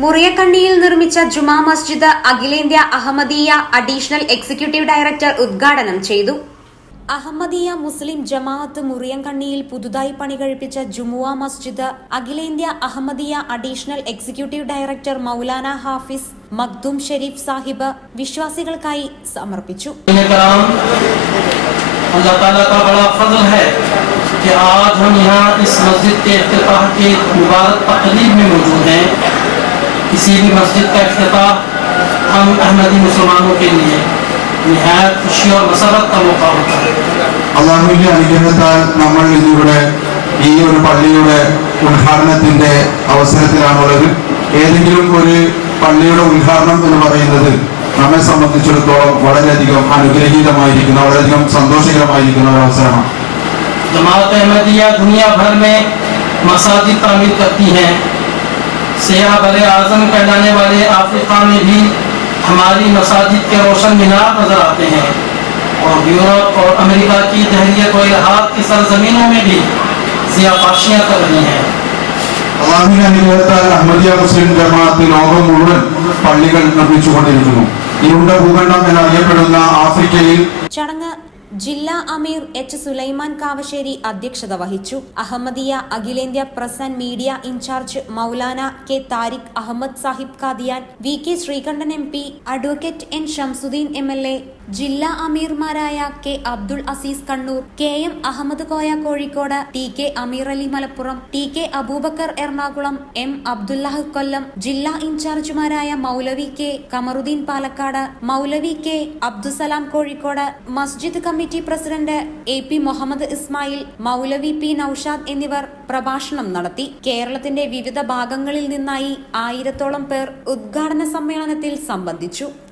മുറിയക്കണ്ണിയിൽ നിർമ്മിച്ച ജുമാ മസ്ജിദ് അഖിലേന്ത്യ Ahmadiyya additional executive director ഉദ്ഘാടനം ചെയ്തു. അഹമ്മദിയ മുസ്ലിം ജമാഅത്ത് മുറിയങ്കണ്ണിയിൽ പുതുതായി പണികഴിപ്പിച്ച ജുമുഅ മസ്ജിദ് അഖിലേന്ത്യ Ahmadiyya additional executive director Maulana Hafiz Makhdoom Sharif Sahib വിശ്വാസികൾക്കായി സമർപ്പിച്ചു. अल्लाह ताला का बड़ा फजल है कि आज हम यहाँ इस मस्जिद के इफ्तिताह के मुबारक तकरीब में मौजूद हैं। किसी भी मस्जिद का इफ्तिताह हम अहमदी मुसलमानों के लिए निहायत खुशी और मसरत का मौका होता है. അല്ലാഹുവിന്റെ അനുഗ്രഹത്താൽ നമ്മൾ ഇന്നിവിടെ ഈ ഒരു പള്ളിയുടെ ഉദ്ഘാടനത്തിന്റെ അവസരത്തിലാണുള്ളത്. ഏതെങ്കിലും ഒരു പള്ളിയുടെ ഉദ്ഘാടനം എന്ന് പറയുന്നത് നമ്മെ സംബന്ധിച്ചിടത്തോളം വളരെയധികം അനുഗ്രഹീതമായിരിക്കുന്ന വളരെയധികം സന്തോഷകരമായിരിക്കുന്ന ഒരു അവസരമാണ്. जमात अहमदिया दुनिया भर में मसाजिद तामीर करती हैं. सियाह बरे आजम कहलाने वाले अफ्रीका में भी हमारी मसाजिद के रोशन मीनार नजर आते हैं और यूरोप और अमेरिका की तहरीक और इलाहाद की सरजमीनों में भी ज़ियाफ़ाशियाँ कर रही हैं. അള്ളാഹുവിന്റെ അനുഗ്രഹത്താൽ അഹമ്മദിയ മുസ്ലിം ജമാഅത്ത് ലോകം മുഴുവൻ പള്ളികൾ നിർമ്മിച്ചുകൊണ്ടിരിക്കുന്നു. ഇരുണ്ട ഭൂഖണ്ഡം എന്നറിയപ്പെടുന്ന ആഫ്രിക്കയിൽ ചടങ്ങ് ജില്ലാ അമീർ എച്ച് സുലൈമാൻ കാവശ്ശേരി അധ്യക്ഷത വഹിച്ചു. അഹമ്മദിയ അഖിലേന്ത്യാ press and media incharge Maulana K Tariq Ahmad Sahib Qadian, V K Sreekandan MP, advocate N Shamsuddin MLA, ജില്ലാ അമീർമാരായ K Abdul Aziz Kannur, KM Ahmad Koya Kozhikode, TK Ameer Ali Malappuram, TK Abubacker Ernakulam, M Abdullah Kollam, ജില്ലാ ഇൻചാർജുമാരായ മൗലവി K കമറുദ്ദീൻ പാലക്കാട്, മൗലവി K അബ്ദുസലാം കോഴിക്കോട്, മസ്ജിദ് committee president AP Muhammad Ismail, Maulavi P Noushad എന്നിവർ പ്രഭാഷണം നടത്തി. കേരളത്തിന്റെ വിവിധ ഭാഗങ്ങളിൽ നിന്നായി 1000-ഓളം പേർ ഉദ്ഘാടന സമ്മേളനത്തിൽ സംബന്ധിച്ചു.